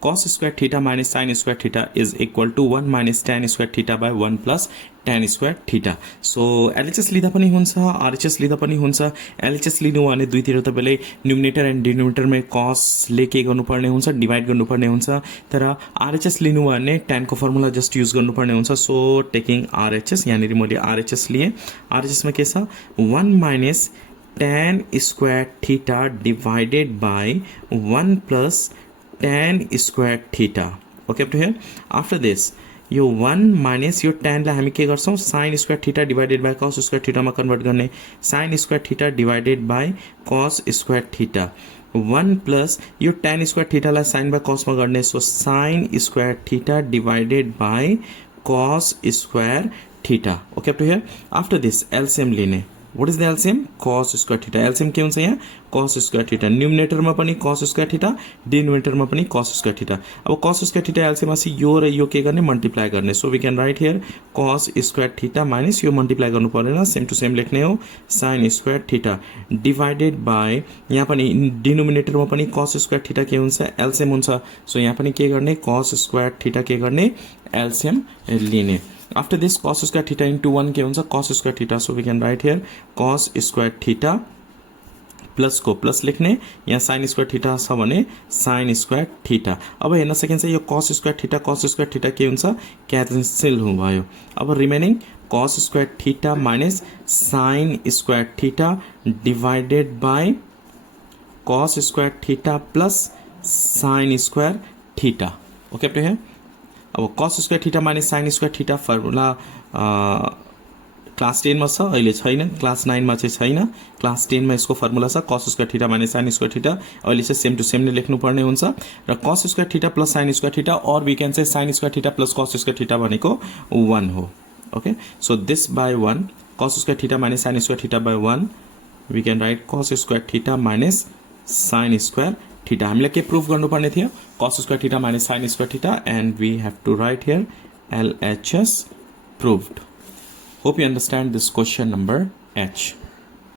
cos square theta minus sin square theta is equal to 1 minus tan square theta by 1 plus tan square theta. So LHS लिँदा पनि हुन्छ, RHS लिँदा पनि हुन्छ. LHS लिनु भने दुईतिर तपाईले न्युमिनेटर एन्ड डिनोमिनेटर मा cos ले के गर्नुपर्ने हुन्छ, डिवाइड गर्नुपर्ने हुन्छ. तर RHS लिनु भने tan को फर्मुला जस्ट युज गर्नुपर्ने हुन्छ. सो टेकिङ RHS, यहाँनिर मैले RHS लिए. RHS मा के छ, 1 minus tan square theta divided by 1 plus tan square theta. Okay up to here. After this, यो 1 minus यो tan लाई हामी के गर्छौं, sin square theta divided by cos square theta मा कन्भर्ट गर्ने. sin square theta divided by cos square theta. 1 plus यो tan square theta लाई sin by cos मा गर्ने. So sin square theta divided by cos square theta. Okay up to here. After this, LCM लिने. What is the LCM? Cos square theta. LCM के हुन्छ यहाँ? Cos square theta. न्युमिनेटर मा पनि cos square theta, denominator मा पनि cos square theta. अब cos square theta LCM पछि यो र यो के गर्ने, मल्टिप्लाई गर्ने. So we can write here cos square theta minus यो मल्टिप्लाई गर्नु पर्दैन, सेम टु सेम लेख्ने हो, sin square theta divided by, यहाँ पनि डिनोमिनेटर मा पनि cos square theta के हुन्छ, LCM हुन्छ. So यहाँ पनि के गर्ने, cos square theta के गर्ने, LCM लिने. After this, cos square theta into 1 के हुन्छ, cos square theta. So we can write here cos square theta plus को प्लस लेख्ने, यहाँ sin square theta छ भने sin square theta. अब हेर्न सकिन्छ यो cos square theta के हुन्छ, क्यान्सल भयो. अब remaining cos square theta minus sin square theta divided by cos square theta plus sin square theta. Okay up to here. अब cos square theta minus sin square theta formula class 10 मा छ, अहिले छैन. Class 9 मा चाहिँ छैन. Class 10 मा यसको फर्मुला छ cos square theta minus sin square theta. अहिले चाहिँ सेम टु सेम नै लेख्नु पर्ने हुन्छ. र cos square theta plus sin square theta or we can say sin square theta plus cos square theta भनेको 1 हो. Okay, so this by 1, cos square theta minus sin square theta by 1, we can write cos square theta minus sin square theta. हामीले के proof गर्नुपर्ने थियो, cos square theta minus sin square theta, and we have to write here LHS proved. Hope you understand this question number H.